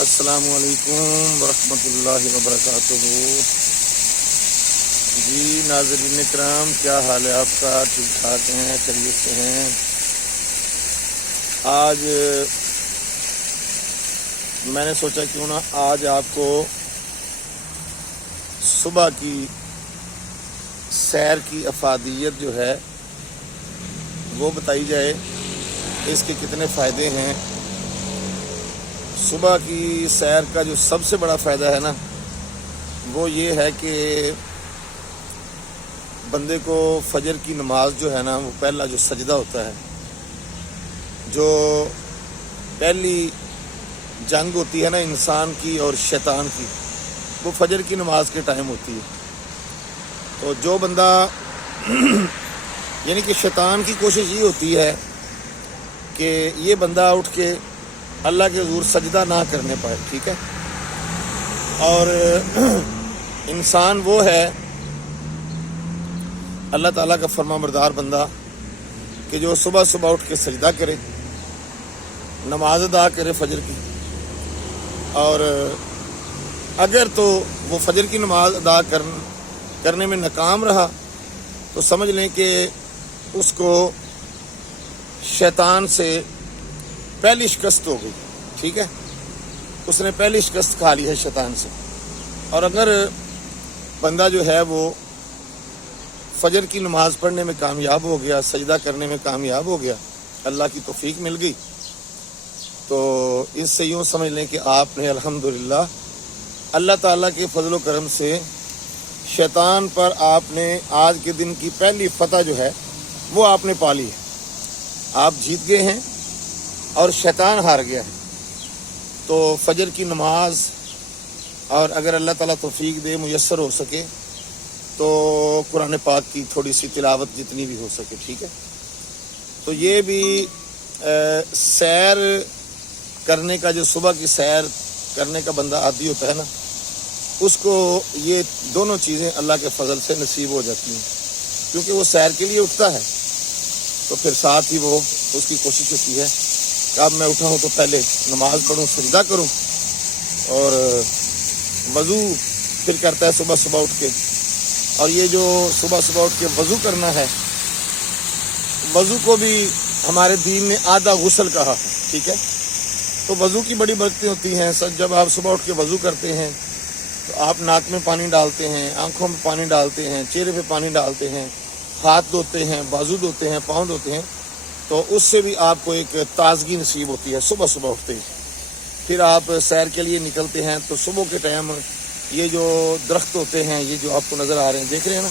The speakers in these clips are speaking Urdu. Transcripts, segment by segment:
السلام علیکم ورحمۃ اللہ وبرکاتہ۔ جی ناظرین کرام، کیا حال ہے آپ کا؟ ٹھیک ٹھاک ہیں؟ خیریت سے ہیں؟ آج میں نے سوچا کیوں نہ آج آپ کو صبح کی سیر کی افادیت جو ہے وہ بتائی جائے، اس کے کتنے فائدے ہیں۔ صبح کی سیر کا جو سب سے بڑا فائدہ ہے نا، وہ یہ ہے کہ بندے کو فجر کی نماز جو ہے نا، وہ پہلا جو سجدہ ہوتا ہے، جو پہلی جنگ ہوتی ہے نا انسان کی اور شیطان کی، وہ فجر کی نماز کے ٹائم ہوتی ہے۔ تو جو بندہ یعنی کہ شیطان کی کوشش یہ ہوتی ہے کہ یہ بندہ اٹھ کے اللہ کے حضور سجدہ نہ کرنے پائے، ٹھیک ہے۔ اور انسان وہ ہے اللہ تعالیٰ کا فرما بردار بندہ کہ جو صبح صبح اٹھ کے سجدہ کرے، نماز ادا کرے فجر کی، اور اگر تو وہ فجر کی نماز ادا کرنے میں ناکام رہا تو سمجھ لیں کہ اس کو شیطان سے پہلی شکست ہو گئی، ٹھیک ہے، اس نے پہلی شکست کھا لی ہے شیطان سے۔ اور اگر بندہ جو ہے وہ فجر کی نماز پڑھنے میں کامیاب ہو گیا، سجدہ کرنے میں کامیاب ہو گیا، اللہ کی توفیق مل گئی، تو اس سے یوں سمجھ لیں کہ آپ نے الحمدللہ اللہ تعالیٰ کے فضل و کرم سے شیطان پر آپ نے آج کے دن کی پہلی فتح جو ہے وہ آپ نے پا لی ہے۔ آپ جیت گئے ہیں اور شیطان ہار گیا ہے۔ تو فجر کی نماز، اور اگر اللہ تعالیٰ توفیق دے، میسر ہو سکے تو قرآن پاک کی تھوڑی سی تلاوت جتنی بھی ہو سکے، ٹھیک ہے۔ تو یہ بھی سیر کرنے کا، جو صبح کی سیر کرنے کا بندہ عادی ہوتا ہے نا، اس کو یہ دونوں چیزیں اللہ کے فضل سے نصیب ہو جاتی ہیں، کیونکہ وہ سیر کے لیے اٹھتا ہے تو پھر ساتھ ہی وہ اس کی کوشش ہوتی ہے کہ اب میں اٹھا ہوں تو پہلے نماز پڑھوں، سجدہ کروں، اور وضو پھر کرتا ہے صبح صبح اٹھ کے۔ اور یہ جو صبح صبح اٹھ کے وضو کرنا ہے، وضو کو بھی ہمارے دین نے آدھا غسل کہا ہے، ٹھیک ہے۔ تو وضو کی بڑی برکتیں ہوتی ہیں۔ جب آپ صبح اٹھ کے وضو کرتے ہیں تو آپ ناک میں پانی ڈالتے ہیں، آنکھوں میں پانی ڈالتے ہیں، چہرے پہ پانی ڈالتے ہیں، ہاتھ دھوتے ہیں، بازو دھوتے ہیں، پاؤں دھوتے ہیں، تو اس سے بھی آپ کو ایک تازگی نصیب ہوتی ہے صبح صبح اٹھتے ہی۔ پھر آپ سیر کے لیے نکلتے ہیں تو صبح کے ٹائم یہ جو درخت ہوتے ہیں، یہ جو آپ کو نظر آ رہے ہیں، دیکھ رہے ہیں نا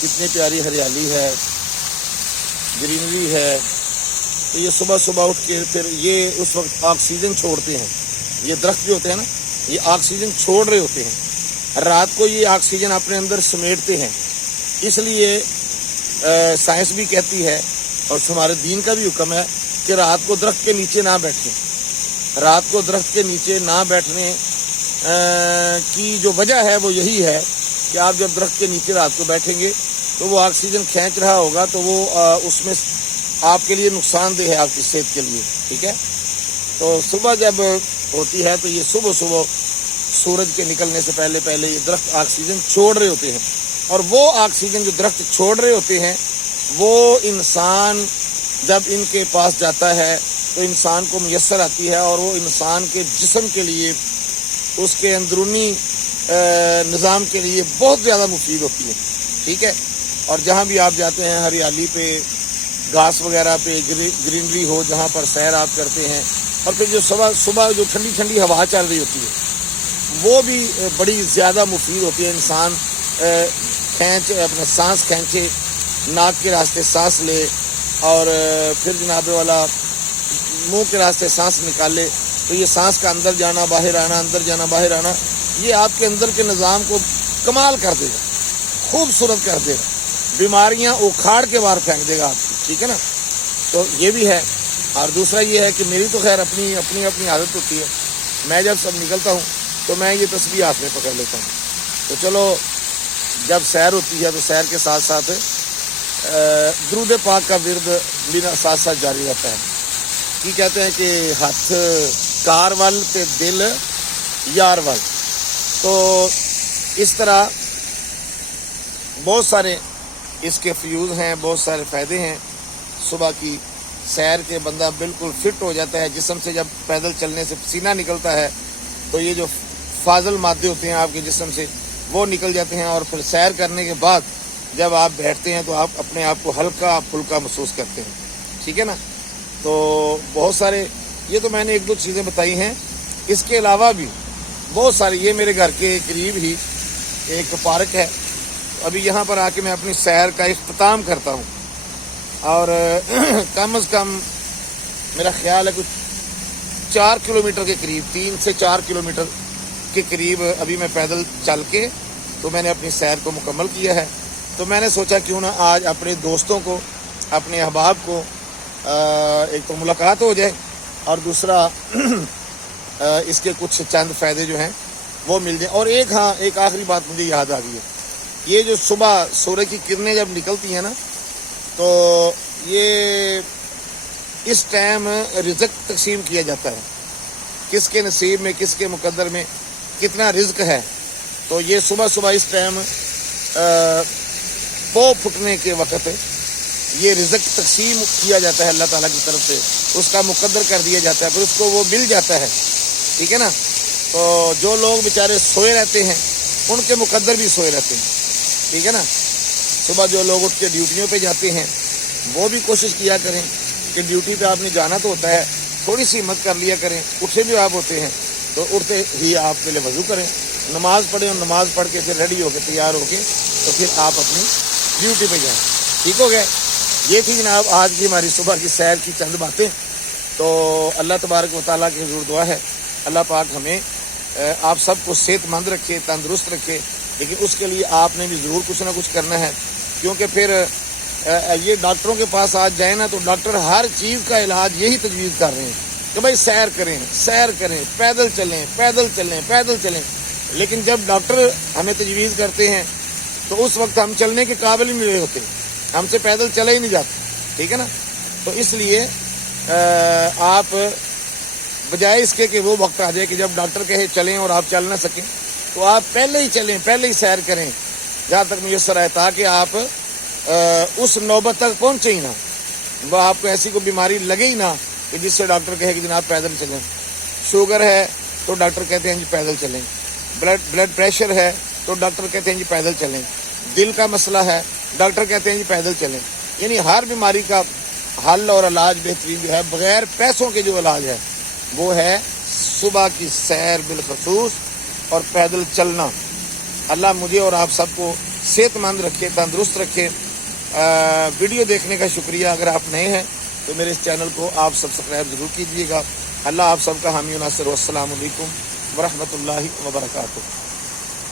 کتنی پیاری ہریالی ہے، گرینری ہے۔ تو یہ صبح صبح اٹھ کے پھر یہ اس وقت آکسیجن چھوڑتے ہیں، یہ درخت جو ہوتے ہیں نا، یہ آکسیجن چھوڑ رہے ہوتے ہیں، رات کو یہ آکسیجن اپنے اندر سمیٹتے ہیں۔ اس لیے سائنس بھی کہتی ہے اور ہمارے دین کا بھی حکم ہے کہ رات کو درخت کے نیچے نہ بیٹھیں۔ رات کو درخت کے نیچے نہ بیٹھنے کی جو وجہ ہے وہ یہی ہے کہ آپ جب درخت کے نیچے رات کو بیٹھیں گے تو وہ آکسیجن کھینچ رہا ہوگا، تو وہ اس میں آپ کے لیے نقصان دہ ہے، آپ کی صحت کے لیے، ٹھیک ہے۔ تو صبح جب ہوتی ہے تو یہ صبح صبح سورج کے نکلنے سے پہلے یہ درخت آکسیجن چھوڑ رہے ہوتے ہیں، اور وہ آکسیجن جو درخت چھوڑ رہے ہوتے ہیں وہ انسان جب ان کے پاس جاتا ہے تو انسان کو میسر آتی ہے، اور وہ انسان کے جسم کے لیے، اس کے اندرونی نظام کے لیے بہت زیادہ مفید ہوتی ہے، ٹھیک ہے۔ اور جہاں بھی آپ جاتے ہیں، ہریالی پہ، گھاس وغیرہ پہ، گرینری ہو جہاں پر سیر آپ کرتے ہیں، اور پھر جو صبح جو ٹھنڈی ٹھنڈی ہوا چل رہی ہوتی ہے، وہ بھی بڑی زیادہ مفید ہوتی ہے۔ انسان اپنا سانس کھینچے، ناک کے راستے سانس لے، اور پھر جناب والا منہ کے راستے سانس نکالے، تو یہ سانس کا اندر جانا باہر آنا، اندر جانا باہر آنا، یہ آپ کے اندر کے نظام کو کمال کر دے گا، خوبصورت کر دے گا، بیماریاں اکھاڑ کے باہر پھینک دے گا آپ کی، ٹھیک ہے نا۔ تو یہ بھی ہے۔ اور دوسرا یہ ہے کہ میری تو خیر اپنی عادت ہوتی ہے، میں جب سب نکلتا ہوں تو میں یہ تسبیح ہاتھ میں پکڑ لیتا ہوں۔ تو چلو جب سیر ہوتی ہے تو سیر کے ساتھ ساتھ درود پاک کا ورد بھی ساتھ ساتھ جاری رہتا ہے۔ یہ کہتے ہیں کہ ہاتھ ਕਾਰ ਵੱਲ ਤੇ ਦਿਲ ਯਾਰ ਵੱਲ। تو اس طرح بہت سارے اس کے فیوز ہیں، بہت سارے فائدے ہیں۔ صبح کی سیر کے بندہ بالکل فٹ ہو جاتا ہے، جسم سے جب پیدل چلنے سے پسینہ نکلتا ہے تو یہ جو فاضل مادے ہوتے ہیں آپ کے جسم سے وہ نکل جاتے ہیں، اور پھر سیر کرنے کے بعد جب آپ بیٹھتے ہیں تو آپ اپنے آپ کو ہلکا پھلکا محسوس کرتے ہیں، ٹھیک ہے نا۔ تو بہت سارے، یہ تو میں نے ایک دو چیزیں بتائی ہیں، اس کے علاوہ بھی بہت ساری۔ یہ میرے گھر کے قریب ہی ایک پارک ہے، ابھی یہاں پر آ کے میں اپنی سیر کا اختتام کرتا ہوں، اور کم از کم میرا خیال ہے کچھ 4 کلومیٹر کے قریب، 3 سے 4 کلومیٹر کے قریب ابھی میں پیدل چل کے تو میں نے اپنی سیر کو مکمل کیا ہے۔ تو میں نے سوچا کیوں نہ آج اپنے دوستوں کو، اپنے احباب کو ایک تو ملاقات ہو جائے، اور دوسرا اس کے کچھ چند فائدے جو ہیں وہ مل جائیں۔ اور ایک آخری بات مجھے یاد آ گئی ہے، یہ جو صبح سورج کی کرنیں جب نکلتی ہیں نا، تو یہ اس ٹائم رزق تقسیم کیا جاتا ہے، کس کے نصیب میں، کس کے مقدر میں کتنا رزق ہے۔ تو یہ صبح اس ٹائم پو پھٹنے کے وقت یہ رزق تقسیم کیا جاتا ہے اللہ تعالیٰ کی طرف سے، اس کا مقدر کر دیا جاتا ہے، پھر اس کو وہ مل جاتا ہے، ٹھیک ہے نا۔ تو جو لوگ بیچارے سوئے رہتے ہیں ان کے مقدر بھی سوئے رہتے ہیں، ٹھیک ہے نا۔ صبح جو لوگ اٹھ کے ڈیوٹیوں پہ جاتے ہیں وہ بھی کوشش کیا کریں کہ ڈیوٹی پہ آپ نے جانا تو ہوتا ہے، تھوڑی سی ہمت کر لیا کریں، اٹھے بھی آپ ہوتے ہیں تو اٹھتے ہی آپ پہلے وضو کریں، نماز پڑھیں، اور نماز پڑھ کے پھر ریڈی ہو کے تیار ہو کے تو پھر آپ اپنی ڈیوٹی پہ جائیں، ٹھیک ہو گیا۔ یہ تھی جناب آج کی ہماری صبح کی سیر کی چند باتیں۔ تو اللہ تبارک و تعالیٰ کی حضور دعا ہے اللہ پاک ہمیں آپ سب کو صحت مند رکھے، تندرست رکھے، لیکن اس کے لیے آپ نے بھی ضرور کچھ نہ کچھ کرنا ہے، کیونکہ پھر یہ ڈاکٹروں کے پاس آج جائیں نا تو ڈاکٹر ہر چیز کا علاج یہی تجویز کر رہے ہیں کہ بھائی سیر کریں، پیدل چلیں، لیکن جب ڈاکٹر ہمیں تجویز کرتے ہیں تو اس وقت ہم چلنے کے قابل ہی نہیں رہے ہوتے، ہم سے پیدل چلا ہی نہیں جاتا، ٹھیک ہے نا۔ تو اس لیے آپ بجائے اس کے کہ وہ وقت آ جائے کہ جب ڈاکٹر کہے چلیں اور آپ چل نہ سکیں، تو آپ پہلے ہی چلیں، پہلے ہی سیر کریں جہاں تک میسر ہے، تاکہ آپ اس نوبت تک پہنچے ہی نہ، وہ آپ کو ایسی کوئی بیماری لگے ہی نہ کہ جس سے ڈاکٹر کہے کہ جناب پیدل چلیں۔ شوگر ہے تو ڈاکٹر کہتے ہیں جی پیدل چلیں، بلڈ پریشر ہے تو ڈاکٹر کہتے ہیں جی پیدل چلیں، دل کا مسئلہ ہے ڈاکٹر کہتے ہیں جی پیدل چلیں۔ یعنی ہر بیماری کا حل اور علاج بہترین جو ہے بغیر پیسوں کے جو علاج ہے وہ ہے صبح کی سیر بالخصوص اور پیدل چلنا۔ اللہ مجھے اور آپ سب کو صحت مند رکھے، تندرست رکھے۔ ویڈیو دیکھنے کا شکریہ۔ اگر آپ نئے ہیں تو میرے اس چینل کو آپ سبسکرائب ضرور کیجیے گا۔ اللہ آپ سب کا حامی و ناصر۔ والسلام علیکم ورحمۃ اللہ وبرکاتہ۔